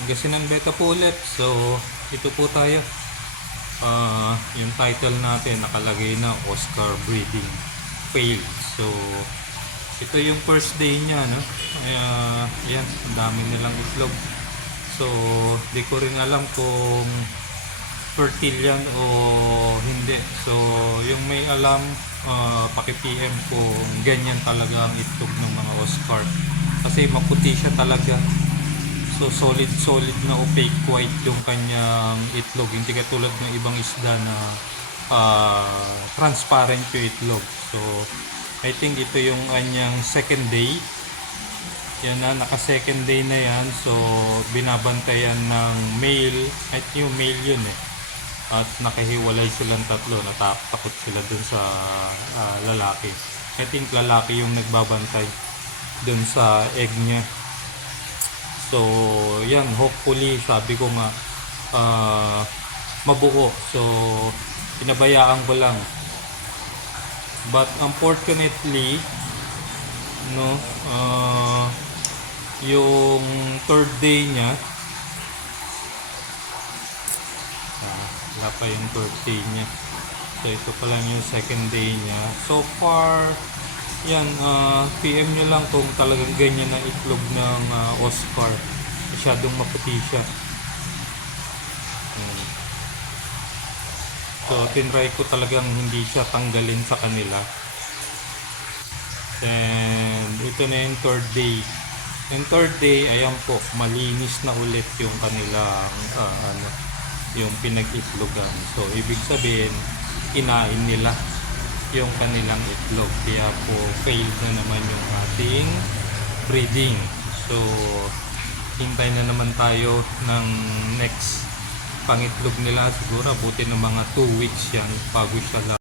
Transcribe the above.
Pangasinan Beta po ulit. So, ito po tayo. Yung title natin nakalagay na Oscar Breeding Failed. So, ito yung first day niya, no? Yan, ang dami nilang itlog. So, di ko rin alam kung fertile yan o hindi. So, yung may alam, paki-PM kung ganyan talaga ang itlog ng mga Oscar. Kasi maputi siya talaga. So solid na opaque white yung kanyang itlog. Hindi katulad ng ibang isda na transparent yung itlog. So I think ito yung kanyang second day. Yan na, naka second day na yan. So binabantayan ng male. At yung male yun eh. At nakahiwalay silang tatlo. Natakot sila dun sa lalaki. I think lalaki yung nagbabantay dun sa egg niya. So, yan, hopefully, sabi ko nga, mabuo. So, pinabayaan ko lang. But, unfortunately, no, yung third day niya, wala pa yung third day niya. So, ito pa lang yung second day niya. So far, yan, PM nyo lang kung talagang ganyan na itlog ng Oscar. Masyadong maputi siya. So, tinry ko talagang hindi siya tanggalin sa kanila. And ito na yung third day. Yung third day, ayan po, malinis na ulit yung kanilang yung pinag-itlogan. So, ibig sabihin, kinain nila yung kanilang itlog. Kaya po failed na naman yung ating breeding. So hintay na naman tayo ng next pangitlog nila. Siguro buti ng mga 2 weeks yan bago siya